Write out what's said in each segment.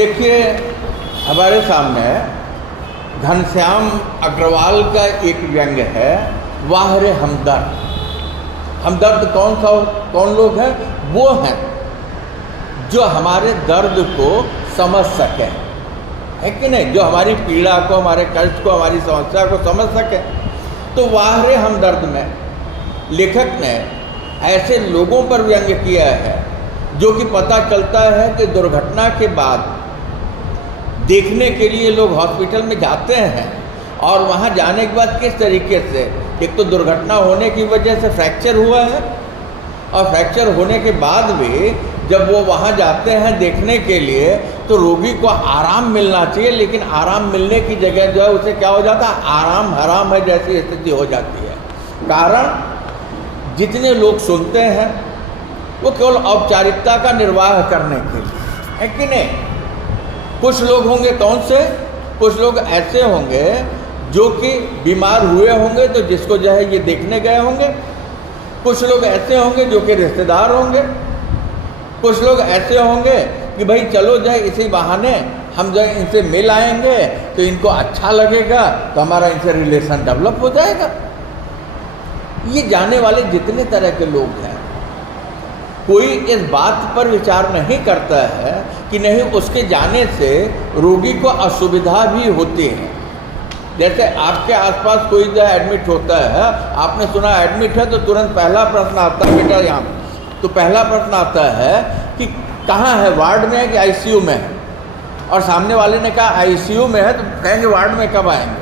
देखिए, हमारे सामने घनश्याम अग्रवाल का एक व्यंग है, वाह रे हमदर्द। हमदर्द कौन लोग हैं? वो हैं जो हमारे दर्द को समझ सके, है कि नहीं, जो हमारी पीड़ा को, हमारे कष्ट को, हमारी समस्या को समझ सके। तो वाह रे हमदर्द में लेखक ने ऐसे लोगों पर व्यंग किया है जो कि पता चलता है कि दुर्घटना के बाद देखने के लिए लोग हॉस्पिटल में जाते हैं और वहाँ जाने के बाद किस तरीके से, एक तो दुर्घटना होने की वजह से फ्रैक्चर हुआ है और फ्रैक्चर होने के बाद भी जब वो वहाँ जाते हैं देखने के लिए तो रोगी को आराम मिलना चाहिए, लेकिन आराम मिलने की जगह जो है उसे क्या हो जाता है, आराम हराम है जैसी स्थिति हो जाती है। कारण जितने लोग सुनते हैं वो केवल औपचारिकता का निर्वाह करने के लिए, है कि नहीं। कुछ लोग होंगे, कौन से, कुछ लोग ऐसे होंगे जो कि बीमार हुए होंगे तो जिसको जो है ये देखने गए होंगे। कुछ लोग ऐसे होंगे जो कि रिश्तेदार होंगे। कुछ लोग ऐसे होंगे कि भाई चलो जो है इसी बहाने हम जो है इनसे मिल आएंगे तो इनको अच्छा लगेगा, तो हमारा इनसे रिलेशन डेवलप हो जाएगा। ये जाने वाले जितने तरह के लोग हैं, कोई इस बात पर विचार नहीं करता है कि नहीं उसके जाने से रोगी को असुविधा भी होती है। जैसे आपके आसपास कोई जो है एडमिट होता है, आपने सुना एडमिट है तो तुरंत पहला प्रश्न आता है, बेटा यहाँ, तो पहला प्रश्न आता है कि कहाँ है, वार्ड में है कि आईसीयू में है। और सामने वाले ने कहा आईसीयू में है, तो कहेंगे वार्ड में कब आएंगे,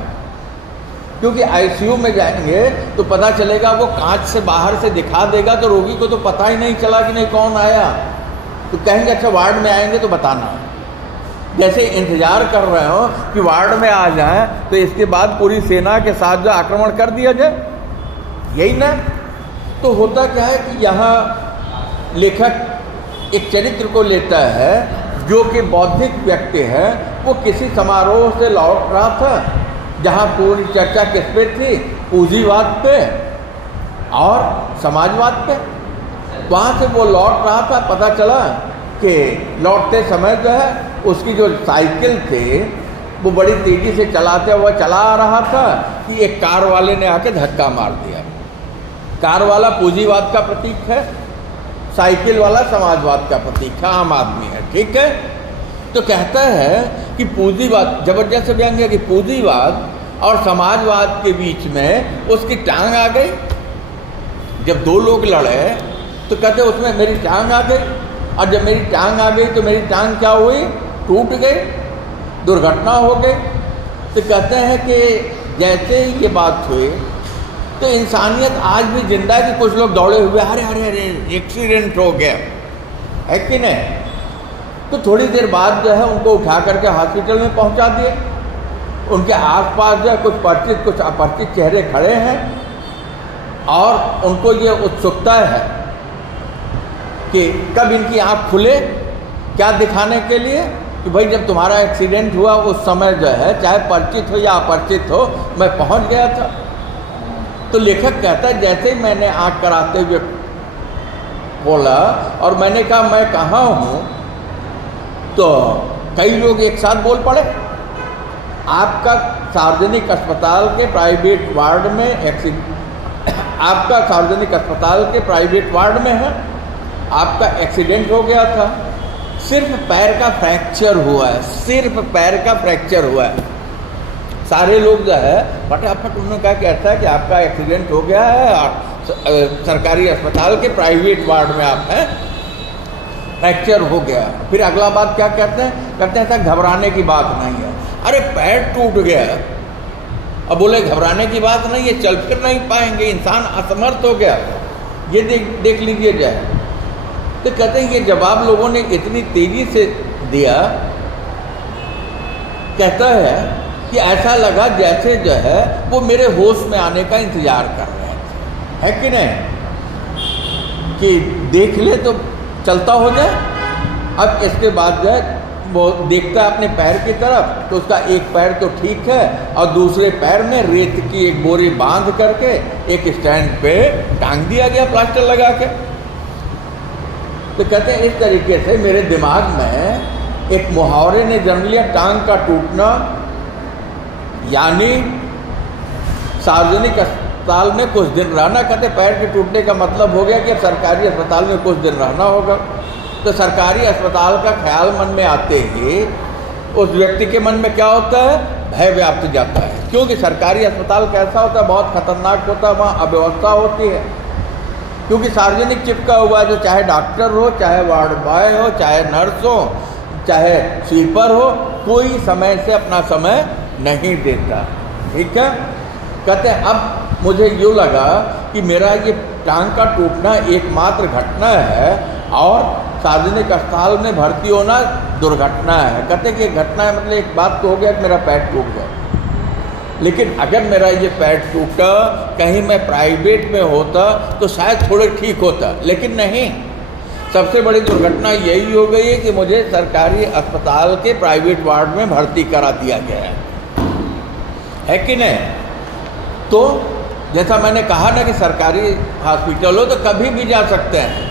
क्योंकि आईसीयू में जाएंगे तो पता चलेगा वो कांच से बाहर से दिखा देगा तो रोगी को तो पता ही नहीं चला कि नहीं कौन आया, तो कहेंगे अच्छा वार्ड में आएंगे तो बताना। जैसे इंतजार कर रहे हो कि वार्ड में आ जाए तो इसके बाद पूरी सेना के साथ जो आक्रमण कर दिया जाए, यही ना। तो होता क्या है कि यहाँ लेखक एक चरित्र को लेता है जो कि बौद्धिक व्यक्ति है। वो किसी समारोह से लौट रहा था जहाँ पूरी चर्चा किस पे थी, पूंजीवाद पे और समाजवाद पे। वहाँ से वो लौट रहा था, पता चला कि लौटते समय जो है उसकी जो साइकिल थी वो बड़ी तेज़ी से चलाते हुए चला आ रहा था कि एक कार वाले ने आके धक्का मार दिया। कार वाला पूंजीवाद का प्रतीक है, साइकिल वाला समाजवाद का प्रतीक है, आम आदमी है, ठीक है। तो कहता है कि पूंजीवाद, जबरदस्त व्यंग है कि पूंजीवाद और समाजवाद के बीच में उसकी टांग आ गई। जब दो लोग लड़े तो कहते उसमें मेरी टांग आ गई, और जब मेरी टांग आ गई तो मेरी टांग क्या हुई, टूट गई, दुर्घटना हो गई। तो कहते हैं कि जैसे ही ये बात हुई तो इंसानियत आज भी जिंदा है कि कुछ लोग दौड़े हुए, अरे अरे अरे एक्सीडेंट हो गया, है कि नहीं। तो थोड़ी देर बाद जो है उनको उठा करके हॉस्पिटल में पहुंचा दिए। उनके आसपास जो है कुछ परिचित कुछ अपरिचित चेहरे खड़े हैं और उनको ये उत्सुकता है कि कब इनकी आँख खुले, क्या दिखाने के लिए कि भाई जब तुम्हारा एक्सीडेंट हुआ उस समय जो है चाहे परिचित हो या अपरिचित हो मैं पहुंच गया था। तो लेखक कहता है जैसे ही मैंने आँख कराते हुए बोला और मैंने कहा मैं कहाँ हूँ, तो कई लोग एक साथ बोल पड़े, आपका सार्वजनिक अस्पताल के प्राइवेट वार्ड में आपका सार्वजनिक अस्पताल के प्राइवेट वार्ड में है, आपका एक्सीडेंट हो गया था, सिर्फ पैर का फ्रैक्चर हुआ है, सिर्फ पैर का फ्रैक्चर हुआ है। सारे लोग जो है फटाफट उन्होंने कहा कि ऐसा है कि आपका एक्सीडेंट हो गया है और सरकारी अस्पताल के प्राइवेट वार्ड में आप हैं, फ्रैक्चर हो गया। फिर अगला बात क्या कहते हैं ऐसा घबराने की बात नहीं है। अरे पैर टूट गया, अब बोले घबराने की बात नहीं है, चल फिर नहीं पाएंगे, इंसान असमर्थ हो गया, ये देख लीजिए जाए। तो कहते हैं ये जवाब लोगों ने इतनी तेजी से दिया, कहता है कि ऐसा लगा जैसे जो है वो मेरे होश में आने का इंतजार कर रहे थे, है कि नहीं, कि देख ले तो चलता हो जाए। अब इसके बाद जो है वो देखता है अपने पैर की तरफ, तो उसका एक पैर तो ठीक है और दूसरे पैर में रेत की एक बोरी बांध करके एक स्टैंड पे टांग दिया गया प्लास्टर लगा के। तो कहते हैं इस तरीके से मेरे दिमाग में एक मुहावरे ने जन्म लिया, टांग का टूटना, यानी सार्वजनिक अस्पताल में कुछ दिन रहना। कहते पैर के टूटने का मतलब हो गया कि अब सरकारी अस्पताल में कुछ दिन रहना होगा। तो सरकारी अस्पताल का ख्याल मन में आते ही उस व्यक्ति के मन में क्या होता है? भय व्याप्त जाता है, क्योंकि सरकारी अस्पताल कैसा होता है? बहुत खतरनाक होता है, वहाँ अव्यवस्था होती है, क्योंकि सार्वजनिक चिपका हुआ है, जो चाहे डॉक्टर हो, चाहे वार्ड बॉय हो, चाहे नर्स हो, चाहे स्वीपर हो, कोई समय से अपना समय नहीं देता। ठीक है। कहते हैं अब मुझे यूँ लगा कि मेरा ये टांग का टूटना एकमात्र घटना है और सार्वजनिक अस्पताल में भर्ती होना दुर्घटना है। कहते कि घटना है मतलब एक बात तो हो गया कि मेरा पैर टूट गया, लेकिन अगर मेरा ये पैर टूटा कहीं मैं प्राइवेट में होता तो शायद थोड़े ठीक होता, लेकिन नहीं। सबसे बड़ी दुर्घटना यही हो गई है कि मुझे सरकारी अस्पताल के प्राइवेट वार्ड में भर्ती करा दिया गया है कि नहीं? तो जैसा मैंने कहा ना कि सरकारी हॉस्पिटल हो तो कभी भी जा सकते हैं।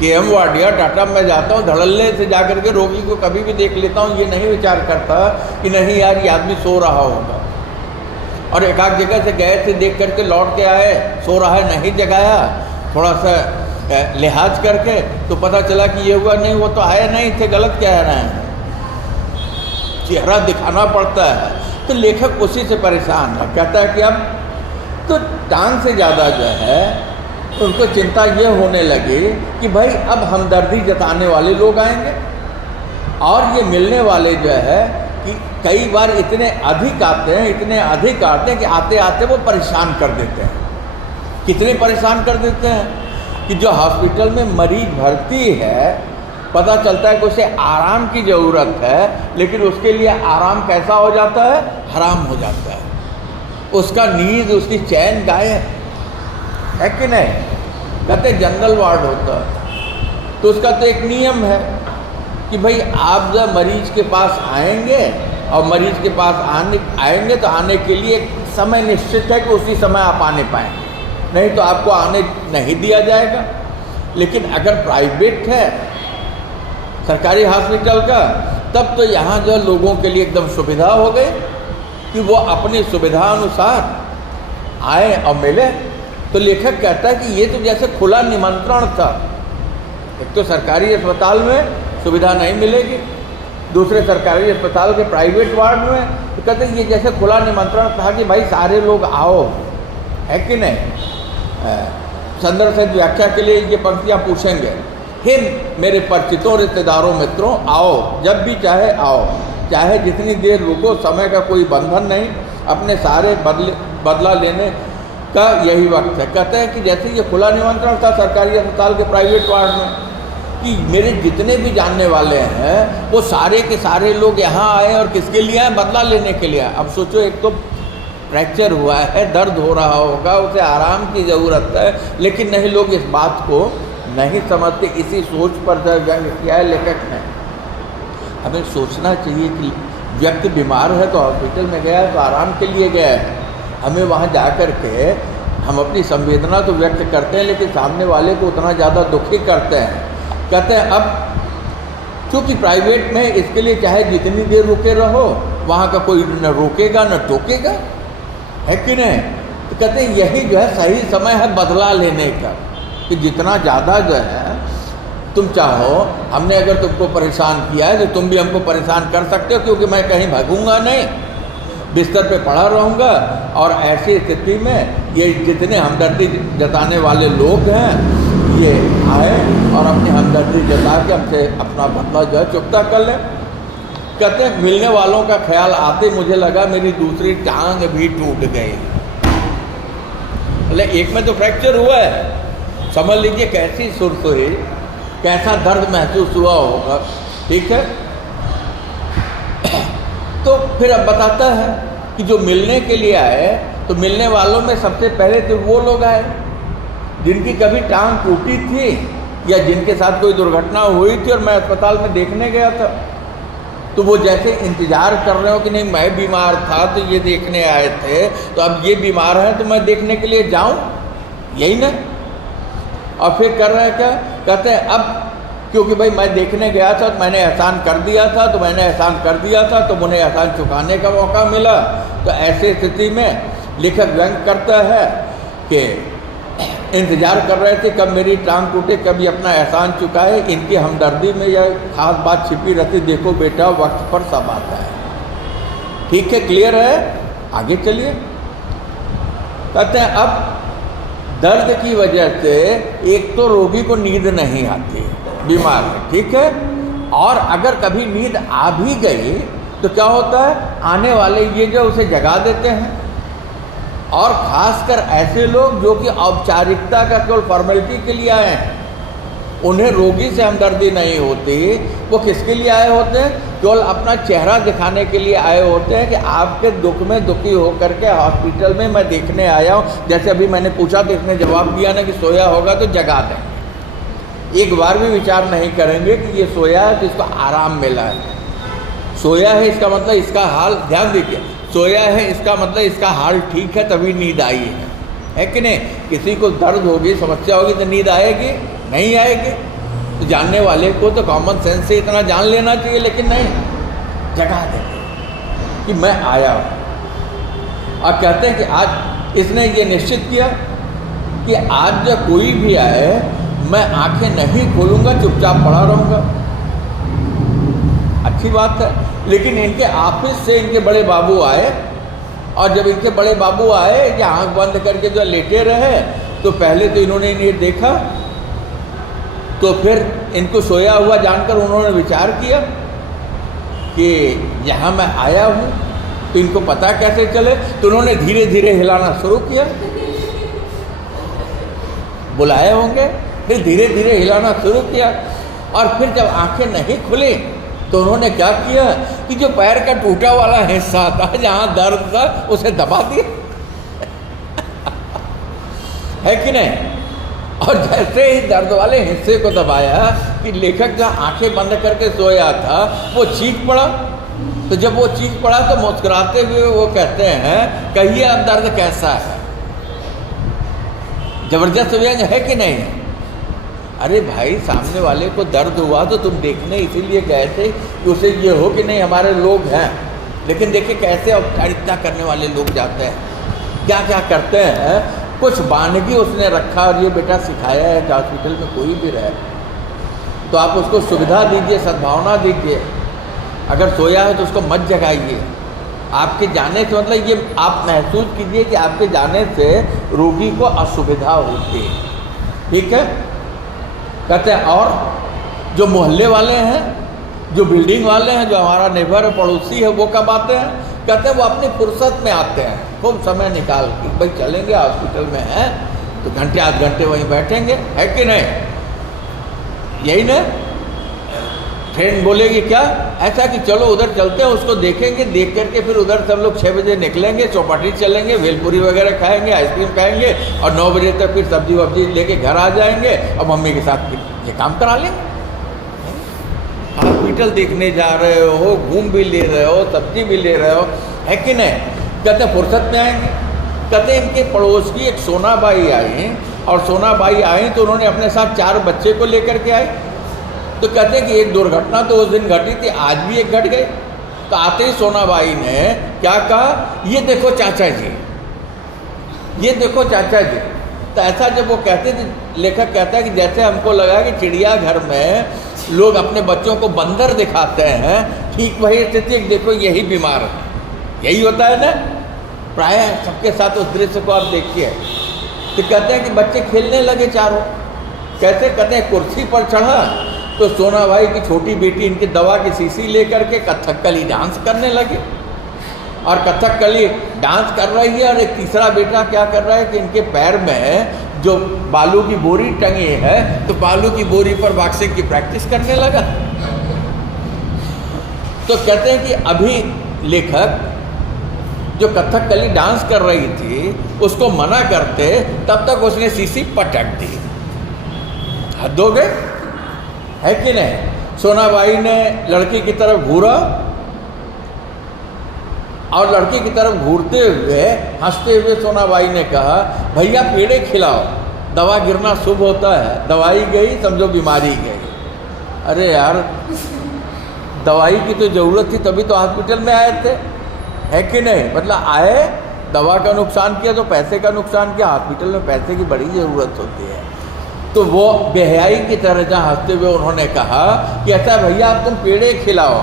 KM वार्ड या टाटा में जाता हूँ, धड़ल्ले से जा करके रोगी को कभी भी देख लेता हूँ, ये नहीं विचार करता कि नहीं यार ये आदमी सो रहा होगा। और एक आध जगह से गए थे, देख करके लौट के आए, सो रहा है नहीं जगाया, थोड़ा सा लिहाज करके तो पता चला कि ये हुआ नहीं, वो तो आए नहीं थे, गलत कह रहे हैं, चेहरा दिखाना पड़ता है। तो लेखक उसी से परेशान है, कहता है कि अब तो टांग से ज़्यादा जो है उनको चिंता ये होने लगी कि भाई अब हमदर्दी जताने वाले लोग आएंगे, और ये मिलने वाले जो है कि कई बार इतने अधिक आते हैं कि आते आते वो परेशान कर देते हैं। कितने परेशान कर देते हैं कि जो हॉस्पिटल में मरीज भर्ती है, पता चलता है कि उसे आराम की ज़रूरत है, लेकिन उसके लिए आराम कैसा हो जाता है? हराम हो जाता है। उसका नींद, उसकी चैन गायब है कि नहीं? कहते जनरल वार्ड होता है तो उसका तो एक नियम है कि भाई आप जब मरीज के पास आएंगे और मरीज के पास आएंगे तो आने के लिए एक समय निश्चित है कि उसी समय आप आने पाएंगे, नहीं तो आपको आने नहीं दिया जाएगा। लेकिन अगर प्राइवेट है सरकारी हॉस्पिटल का, तब तो यहाँ जो लोगों के लिए एकदम सुविधा हो गई कि वो अपनी सुविधा अनुसार आए और मिले। तो लेखक कहता है कि ये तो जैसे खुला निमंत्रण था। एक तो सरकारी अस्पताल में सुविधा नहीं मिलेगी, दूसरे सरकारी अस्पताल के प्राइवेट वार्ड में तो कहते हैं ये जैसे खुला निमंत्रण था कि भाई सारे लोग आओ, है कि नहीं? संदर्भ से व्याख्या के लिए ये पंक्तियाँ पूछेंगे, हे मेरे परिचितों, रिश्तेदारों, मित्रों, आओ, जब भी चाहे आओ, चाहे जितनी देर रुको, समय का कोई बंधन नहीं, अपने सारे बदला लेने का यही वक्त है। कहते हैं कि जैसे ये खुला निमंत्रण था सरकारी अस्पताल के प्राइवेट वार्ड में कि मेरे जितने भी जानने वाले हैं वो सारे के सारे लोग यहाँ आए, और किसके लिए आए? बदला लेने के लिए। अब सोचो, एक तो फ्रैक्चर हुआ है, दर्द हो रहा होगा, उसे आराम की ज़रूरत है, लेकिन नहीं, लोग इस बात को नहीं समझते। इसी सोच पर व्यंग किया है लेखक ने। हमें सोचना चाहिए कि व्यक्ति बीमार है तो हॉस्पिटल में गया है तो आराम के लिए गया है। हमें वहाँ जा कर के हम अपनी संवेदना तो व्यक्त करते हैं, लेकिन सामने वाले को उतना ज़्यादा दुखी करते हैं। कहते हैं अब क्योंकि प्राइवेट में इसके लिए चाहे जितनी देर रुके रहो, वहाँ का कोई न रोकेगा न टोकेगा, है कि नहीं? तो कहते हैं यही जो है सही समय है बदला लेने का, कि जितना ज़्यादा जो है तुम चाहो, हमने अगर तुमको परेशान किया है तो तुम भी हमको परेशान कर सकते हो, क्योंकि मैं कहीं भागूंगा नहीं, बिस्तर पे पड़ा रहूँगा। और ऐसी स्थिति में ये जितने हमदर्दी जताने वाले लोग हैं ये आए और अपनी हमदर्दी जता के हमसे अपना बदला जो है चुकता कर लें। कहते हैं मिलने वालों का ख्याल आते मुझे लगा मेरी दूसरी टांग भी टूट गई। मतलब एक में तो फ्रैक्चर हुआ है, समझ लीजिए कैसी सुरसुरी, कैसा दर्द महसूस हुआ होगा। ठीक है, तो फिर अब बताता है कि जो मिलने के लिए आए, तो मिलने वालों में सबसे पहले तो वो लोग आए जिनकी कभी टांग टूटी थी या जिनके साथ कोई दुर्घटना हुई थी और मैं अस्पताल में देखने गया था। तो वो जैसे इंतज़ार कर रहे हो कि नहीं मैं बीमार था तो ये देखने आए थे, तो अब ये बीमार है तो मैं देखने के लिए जाऊं, यही ना। और फिर कर रहे हैं क्या? कहते हैं अब क्योंकि भाई मैं देखने गया था तो मैंने एहसान कर दिया था, तो मैंने एहसान कर दिया था तो मुझे एहसान चुकाने का मौका मिला। तो ऐसी स्थिति में लेखक व्यंग करता है कि इंतज़ार कर रहे थे कब मेरी टांग टूटे, कब ये अपना एहसान चुकाए। इनकी हमदर्दी में यह खास बात छिपी रहती, देखो बेटा वक्त पर सब आता है। ठीक है, क्लियर है, आगे चलिए। कहते हैं अब दर्द की वजह से एक तो रोगी को नींद नहीं आती, बीमार है, ठीक है, और अगर कभी नींद आ भी गई तो क्या होता है, आने वाले ये जो उसे जगा देते हैं। और खासकर ऐसे लोग जो कि औपचारिकता का केवल फॉर्मेलिटी के लिए आए हैं, उन्हें रोगी से हमदर्दी नहीं होती। वो किसके लिए आए होते हैं, केवल अपना चेहरा दिखाने के लिए आए होते हैं कि आपके दुख में दुखी होकर के हॉस्पिटल में मैं देखने आया हूँ। जैसे अभी मैंने पूछा तो इसने जवाब दिया ना कि सोया होगा तो जगा दें। एक बार भी विचार नहीं करेंगे कि ये सोया है तो इसको आराम मिला है। सोया है इसका मतलब इसका हाल, ध्यान दीजिए, सोया है इसका मतलब इसका हाल ठीक है तभी नींद आई है कि नहीं। किसी को दर्द होगी, समस्या होगी तो नींद आएगी, नहीं आएगी। तो जानने वाले को तो कॉमन सेंस से इतना जान लेना चाहिए, लेकिन नहीं, जगा देते कि मैं आया हूँ। और कहते हैं कि आज इसने ये निश्चित किया कि आज जब कोई भी आए मैं आंखें नहीं खोलूँगा, चुपचाप पड़ा रहूँगा। अच्छी बात है, लेकिन इनके ऑफिस से इनके बड़े बाबू आए, और जब इनके बड़े बाबू आए कि आँख बंद करके जो लेटे रहे, तो पहले तो इन्होंने इन्हें देखा, तो फिर इनको सोया हुआ जानकर उन्होंने विचार किया कि यहाँ मैं आया हूँ तो इनको पता कैसे चले। तो उन्होंने धीरे धीरे हिलाना शुरू किया, बुलाए होंगे, फिर धीरे धीरे हिलाना शुरू किया। और फिर जब आंखें नहीं खुली तो उन्होंने क्या किया कि जो पैर का टूटा वाला हिस्सा था, जहाँ दर्द था, उसे दबा दिया है कि नहीं। और जैसे ही दर्द वाले हिस्से को दबाया कि लेखक जहाँ आंखें बंद करके सोया था वो चीख पड़ा। तो जब वो चीख पड़ा तो मुस्कुराते हुए वो कहते हैं, कहिए अब दर्द कैसा है। जबरदस्त व्यंग है कि नहीं है। अरे भाई, सामने वाले को दर्द हुआ तो तुम देखने इसीलिए गए थे कि उसे ये हो कि नहीं हमारे लोग हैं। लेकिन देखिए कैसे औपचारिकता करने वाले लोग जाते हैं, क्या क्या करते हैं। कुछ वानगी उसने रखा और ये बेटा सिखाया है कि हॉस्पिटल में कोई भी रहे तो आप उसको सुविधा दीजिए, सद्भावना दीजिए। अगर सोया है तो उसको मत जगाइए। आपके जाने से मतलब ये आप महसूस कीजिए कि आपके जाने से रोगी को असुविधा होती है, ठीक है। कहते हैं और जो मोहल्ले वाले हैं, जो बिल्डिंग वाले हैं, जो हमारा नेबर पड़ोसी है, वो कब आते हैं। कहते हैं वो अपनी फुर्सत में आते हैं, खूब समय निकाल के, भाई चलेंगे हॉस्पिटल में हैं तो घंटे आध घंटे वहीं बैठेंगे, है कि नहीं। यही ना फ्रेंड बोलेगी क्या, ऐसा कि चलो उधर चलते हैं, उसको देखेंगे, देख करके फिर उधर सब लोग 6 बजे निकलेंगे, चौपाटी चलेंगे, भेलपुरी वगैरह खाएंगे, आइसक्रीम खाएंगे, और 9 बजे तक फिर सब्जी वब्जी लेके घर आ जाएंगे और मम्मी के साथ ये काम करा लेंगे। हॉस्पिटल देखने जा रहे हो, घूम भी ले रहे हो, सब्जी भी ले रहे हो, है कि नहीं। कहते फुर्सत में आएंगे। कहते इनके पड़ोस की एक सोनाबाई आई, और सोनाबाई आई तो उन्होंने अपने साथ 4 बच्चे को लेकर के आई। तो कहते हैं कि एक दुर्घटना तो उस दिन घटी थी, आज भी एक घट गई। तो आते ही सोनाबाई ने क्या कहा, ये देखो चाचा जी, ये देखो चाचा जी। तो ऐसा जब वो कहते थे, लेखक कहता है कि जैसे हमको लगा कि चिड़ियाघर में लोग अपने बच्चों को बंदर दिखाते हैं, ठीक वही स्थिति, देखो यही बीमार है, यही होता है ना प्राय सबके साथ। उस दृश्य को आप देखिए। तो कहते हैं कि बच्चे खेलने लगे चारों। कैसे, कहते हैं कुर्सी पर चढ़ा तो सोनाबाई की छोटी बेटी इनकी दवा की शीशी लेकर के कथकली डांस करने लगी, और कथकली डांस कर रही है। और एक तीसरा बेटा क्या कर रहा है कि इनके पैर में जो बालू की बोरी टंगी है, तो बालू की बोरी पर बॉक्सिंग की प्रैक्टिस करने लगा। तो कहते हैं कि अभी लेखक जो कथकली डांस कर रही थी उसको मना करते, तब तक उसने शीशी पटक दी। हद हो गए, है कि नहीं। सोनाबाई ने लड़की की तरफ घूरा, और लड़की की तरफ घूरते हुए हंसते हुए सोनाबाई ने कहा, भैया पेड़े खिलाओ, दवा गिरना शुभ होता है। दवाई गई, समझो बीमारी गई। अरे यार, दवाई की तो ज़रूरत थी तभी तो हॉस्पिटल में आए थे, है कि नहीं? मतलब आए, दवा का नुकसान किया तो पैसे का नुकसान किया। हॉस्पिटल में पैसे की बड़ी ज़रूरत होती है। तो वो बेहयाई की तरह जहाँ हंसते हुए उन्होंने कहा कि ऐसा भैया आप तुम पेड़े खिलाओ।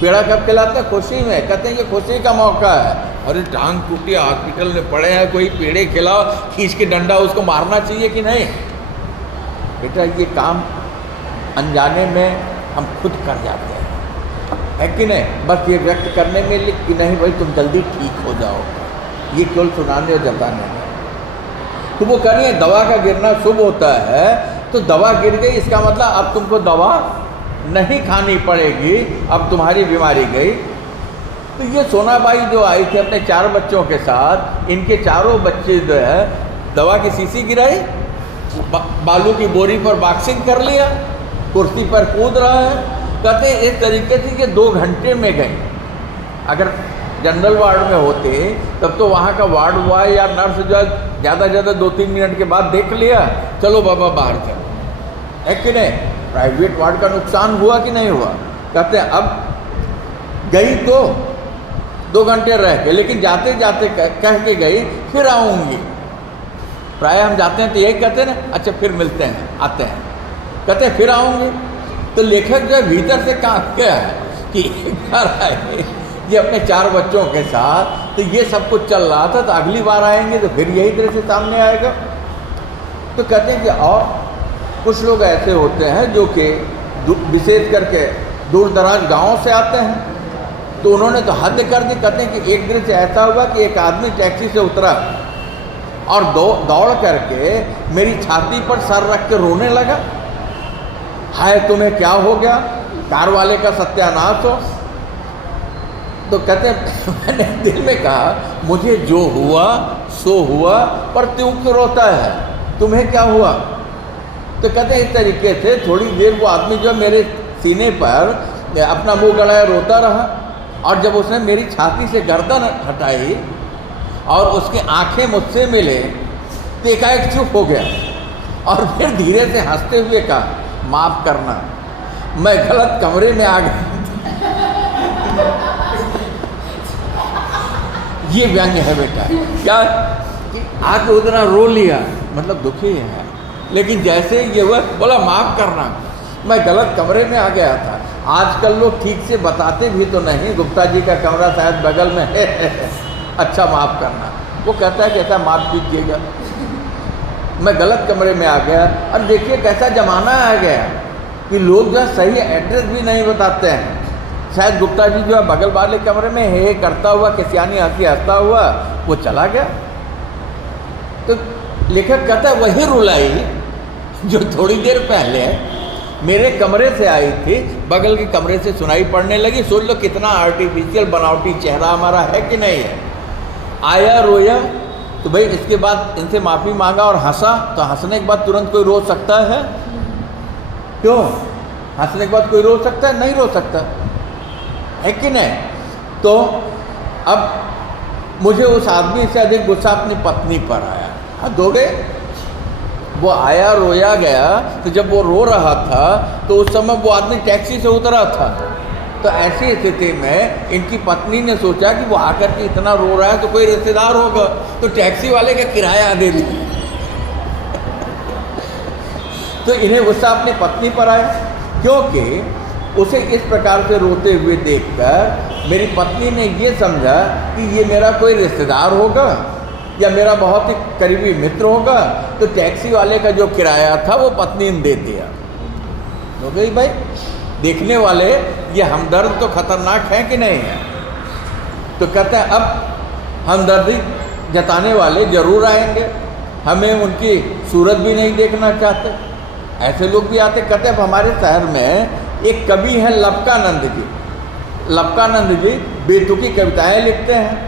पेड़ा कब खिलाते हैं? खुशी में। कहते हैं ये खुशी का मौका है। अरे टांग टूटी, हॉस्पिटल में पड़े हैं, कोई पेड़े खिलाओ, खींच के डंडा उसको मारना चाहिए कि नहीं? बेटा ये काम अनजाने में हम खुद कर जाते हैं, है कि नहीं? बस ये व्यक्त करने में लिख कि नहीं भाई तुम जल्दी ठीक हो जाओ, ये केवल सुनाने और जताने में। तो वो कह रही है दवा का गिरना शुभ होता है, तो दवा गिर गई इसका मतलब अब तुमको दवा नहीं खानी पड़ेगी, अब तुम्हारी बीमारी गई। तो ये सोनाबाई जो आई थी अपने 4 बच्चों के साथ, इनके चारों बच्चे जो है दवा की शीशी गिराई, बालू की बोरी पर बॉक्सिंग कर लिया, कुर्सी पर कूद रहा है। कहते हैं इस तरीके से कि 2 घंटे में गए। अगर जनरल वार्ड में होते तब तो वहाँ का वार्ड बॉय या नर्स जो है ज़्यादा से ज़्यादा 2-3 मिनट के बाद देख लिया, चलो बाबा बाहर चलो, है कि नहीं? प्राइवेट वार्ड का नुकसान हुआ कि नहीं हुआ? कहते हैं अब गई तो 2 घंटे रह के, लेकिन जाते जाते कह के गई फिर आऊँगी। प्राय हम जाते हैं तो यही कहते हैं ना, अच्छा फिर मिलते हैं, आते हैं, कहते हैं फिर आऊँगी। तो लेखक जो है भीतर से कहाँ गया कि घर आए ये अपने 4 बच्चों के साथ, तो ये सब कुछ चल रहा था, तो अगली बार आएंगे तो फिर यही दृश्य सामने आएगा। तो कहते हैं कि और कुछ लोग ऐसे होते हैं जो कि विशेष करके दूर दराज गाँव से आते हैं, तो उन्होंने तो हद कर दी। कहते हैं कि एक दृश्य ऐसा हुआ कि एक आदमी टैक्सी से उतरा और दौड़ करके मेरी छाती पर सर रख के रोने लगा, हाय तुम्हें क्या हो गया, कार वाले का सत्यानाश हो। तो कहते हैं मैंने दिल में कहा मुझे जो हुआ सो हुआ, पर तू क्यों रोता है, तुम्हें क्या हुआ? तो कहते हैं इस तरीके से थोड़ी देर वो आदमी जो मेरे सीने पर अपना मुंह गड़ाए रोता रहा, और जब उसने मेरी छाती से गर्दन हटाई और उसकी आंखें मुझसे मिले तो एकाएक चुप हो गया, और फिर धीरे से हंसते हुए कहा माफ़ करना, मैं गलत कमरे में आ गया। ये व्यंग्य है बेटा, क्या आके उतना रो लिया, मतलब दुखी है, लेकिन जैसे ये हुआ बोला माफ़ करना, मैं गलत कमरे में आ गया था। आजकल लोग ठीक से बताते भी तो नहीं, गुप्ता जी का कमरा शायद बगल में है, अच्छा माफ़ करना। वो कहता है कि ऐसा माफ़ कीजिएगा, मैं गलत कमरे में आ गया। और देखिए कैसा ज़माना आ गया कि लोग जो सही एड्रेस भी नहीं बताते हैं। शायद गुप्ता जी जो है बगल वाले कमरे में हे करता हुआ, किसियानी हंसी हंसता हुआ वो चला गया। तो लेखक कहता है वही रुलाई जो थोड़ी देर पहले मेरे कमरे से आई थी, बगल के कमरे से सुनाई पड़ने लगी। सोच लो कितना आर्टिफिशियल बनावटी चेहरा हमारा है कि नहीं है। आया रोया तो भाई इसके बाद इनसे माफ़ी मांगा और हंसा, तो हंसने के बाद तुरंत कोई रो सकता है? क्यों? हंसने के बाद कोई रो सकता है? नहीं रो सकता, है कि नहीं? तो अब मुझे उस आदमी से अधिक गुस्सा अपनी पत्नी पर आया। हाँ दोगे, वो आया रोया गया, तो जब वो रो रहा था तो उस समय वो आदमी टैक्सी से उतरा था। तो ऐसी स्थिति में इनकी पत्नी ने सोचा कि वो आकर के इतना रो रहा है तो कोई रिश्तेदार होगा, तो टैक्सी वाले का किराया दे दी। तो इन्हें गुस्सा अपनी पत्नी पर आया, क्योंकि उसे इस प्रकार से रोते हुए देखकर मेरी पत्नी ने ये समझा कि ये मेरा कोई रिश्तेदार होगा या मेरा बहुत ही करीबी मित्र होगा, तो टैक्सी वाले का जो किराया था वो पत्नी ने दे दिया। तो गई भाई देखने वाले ये हमदर्द तो खतरनाक है कि नहीं है? तो कहता है अब हमदर्दी जताने वाले जरूर आएंगे, हमें उनकी सूरत भी नहीं देखना चाहते। ऐसे लोग भी आते। कहते अब हमारे शहर में एक कवि हैं लपकानंद जी। लपकानंद जी बेतुकी कविताएं लिखते हैं।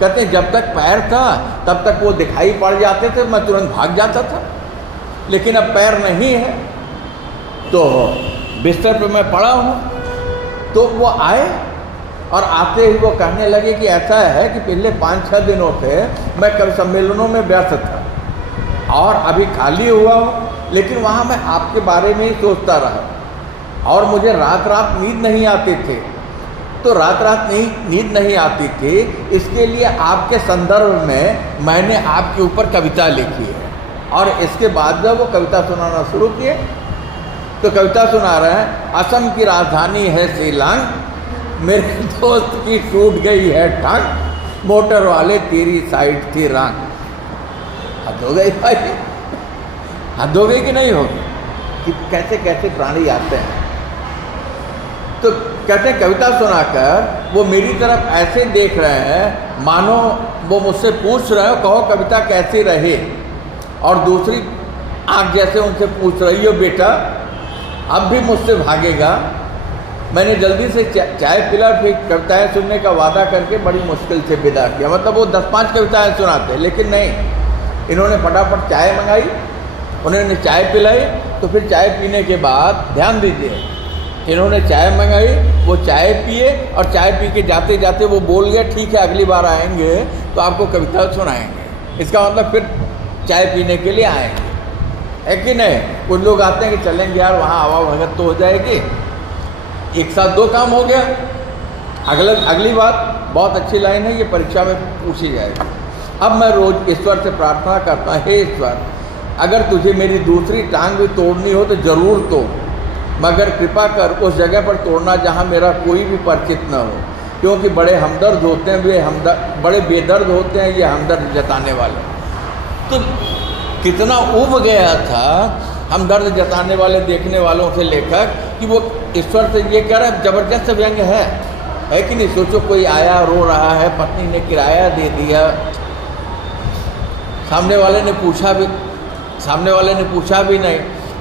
कहते हैं जब तक पैर था तब तक वो दिखाई पड़ जाते थे, मैं तुरंत भाग जाता था, लेकिन अब पैर नहीं है तो बिस्तर पे मैं पड़ा हूँ। तो वो आए और आते ही वो कहने लगे कि ऐसा है कि पिछले 5-6 दिनों से मैं कवि सम्मेलनों में व्यस्त था और अभी खाली हुआ हूँ, लेकिन वहाँ मैं आपके बारे में ही सोचता रहा और मुझे रात रात नींद नहीं आती थी। तो रात रात नींद नहीं आती थी, इसके लिए आपके संदर्भ में मैंने आपके ऊपर कविता लिखी है। और इसके बाद जब वो कविता सुनाना शुरू किए तो कविता सुना रहे हैं, असम की राजधानी है शिलांग, मेरे दोस्त की टूट गई है टांग, मोटर वाले तेरी साइड थी रांग। हद हो गई भाई, हद हो गई कि नहीं होगी कि कैसे कैसे प्राणी आते हैं। तो कहते हैं कविता सुनाकर वो मेरी तरफ ऐसे देख रहे हैं मानो वो मुझसे पूछ रहे हो, कहो कविता कैसी रही। और दूसरी आँख जैसे उनसे पूछ रही हो, बेटा अब भी मुझसे भागेगा। मैंने जल्दी से चाय पिला, फिर कविताएँ सुनने का वादा करके बड़ी मुश्किल से विदा किया। मतलब वो 10-5 कविताएँ सुनाते, लेकिन नहीं, इन्होंने फटाफट चाय मंगाई, उन्होंने चाय पिलाई। तो फिर चाय पीने के बाद ध्यान दीजिए, इन्होंने चाय मंगाई, वो चाय पिए और चाय पी के जाते जाते वो बोल गया, ठीक है अगली बार आएंगे तो आपको कविता सुनाएंगे। इसका मतलब फिर चाय पीने के लिए आएंगे, है कि नहीं। कुछ लोग आते हैं कि चलेंगे यार वहाँ हवा भगत तो हो जाएगी, एक साथ 2 काम हो गया। अगली बात बहुत अच्छी लाइन है, ये परीक्षा में पूछी जाएगी। अब मैं रोज ईश्वर से प्रार्थना करता हूँ, हे ईश्वर अगर तुझे मेरी दूसरी टांग भी तोड़नी हो तो ज़रूर तोड़, मगर कृपा कर उस जगह पर तोड़ना जहाँ मेरा कोई भी परिचित न हो, क्योंकि बड़े हमदर्द होते हैं बड़े बेदर्द होते हैं ये हमदर्द जताने वाले। तो कितना ऊब गया था हमदर्द जताने वाले देखने वालों से लेखक कि वो ईश्वर से ये कह रहा है, जबरदस्त व्यंग है कि नहीं। सोचो कोई आया रो रहा है, पत्नी ने किराया दे दिया, सामने वाले ने पूछा भी नहीं,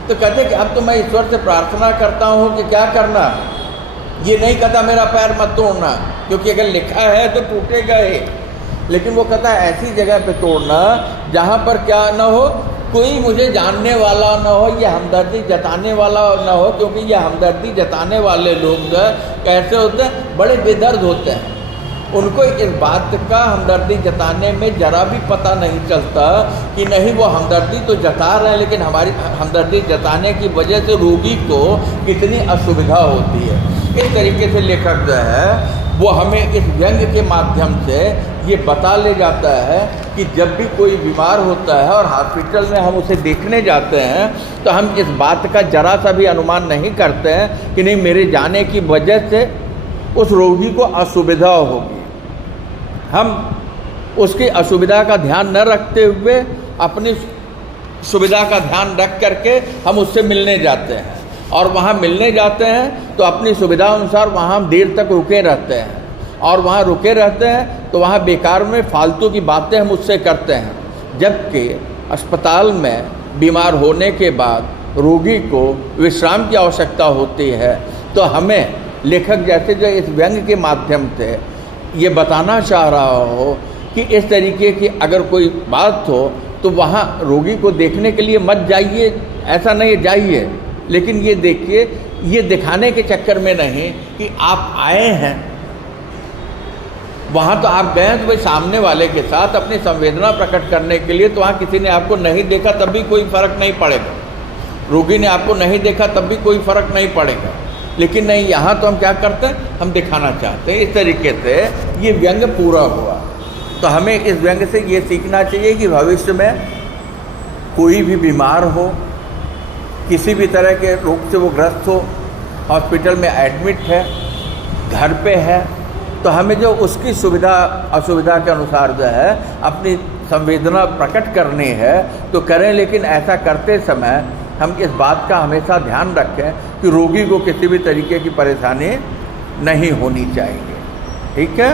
तो कहते कि अब तो मैं ईश्वर से प्रार्थना करता हूँ कि क्या करना, ये नहीं कहता मेरा पैर मत तोड़ना, क्योंकि अगर लिखा है तो टूटेगा ही। लेकिन वो कहता है ऐसी जगह पे तोड़ना जहाँ पर क्या ना हो, कोई मुझे जानने वाला ना हो, ये हमदर्दी जताने वाला ना हो, क्योंकि ये हमदर्दी जताने वाले लोग कैसे होते हैं, बड़े बेदर्द होते हैं। उनको इस बात का हमदर्दी जताने में ज़रा भी पता नहीं चलता कि नहीं वो हमदर्दी तो जता रहे हैं, लेकिन हमारी हमदर्दी जताने की वजह से रोगी को कितनी असुविधा होती है। इस तरीके से लेखक जो है वो हमें इस व्यंग के माध्यम से ये बता ले जाता है कि जब भी कोई बीमार होता है और हॉस्पिटल में हम उसे देखने जाते हैं तो हम इस बात का जरा सा भी अनुमान नहीं करते हैं कि नहीं मेरे जाने की वजह से उस रोगी को असुविधा होगी। हम उसकी असुविधा का ध्यान न रखते हुए अपनी सुविधा का ध्यान रख करके हम उससे मिलने जाते हैं, और वहाँ मिलने जाते हैं तो अपनी सुविधा अनुसार वहाँ हम देर तक रुके रहते हैं, और वहाँ रुके रहते हैं तो वहाँ बेकार में फालतू की बातें हम उससे करते हैं। जबकि अस्पताल में बीमार होने के बाद रोगी को विश्राम की आवश्यकता होती है। तो हमें लेखक जैसे जो इस व्यंग के माध्यम से ये बताना चाह रहा हो कि इस तरीके की अगर कोई बात हो तो वहाँ रोगी को देखने के लिए मत जाइए, ऐसा नहीं जाइए, लेकिन ये देखिए, ये दिखाने के चक्कर में नहीं कि आप आए हैं वहाँ, तो आप गए तो भाई सामने वाले के साथ अपनी संवेदना प्रकट करने के लिए। तो वहाँ किसी ने आपको नहीं देखा तब भी कोई फ़र्क नहीं पड़ेगा, रोगी ने आपको नहीं देखा तब भी कोई फ़र्क नहीं पड़ेगा। लेकिन नहीं, यहाँ तो हम क्या करते हैं, हम दिखाना चाहते हैं। इस तरीके से ये व्यंग पूरा हुआ। तो हमें इस व्यंग से ये सीखना चाहिए कि भविष्य में कोई भी बीमार हो, किसी भी तरह के रोग से वो ग्रस्त हो, हॉस्पिटल में एडमिट है, घर पे है, तो हमें जो उसकी सुविधा असुविधा के अनुसार जो है अपनी संवेदना प्रकट करनी है तो करें। लेकिन ऐसा करते समय हम इस बात का हमेशा ध्यान रखें कि रोगी को किसी भी तरीके की परेशानी नहीं होनी चाहिए। ठीक है।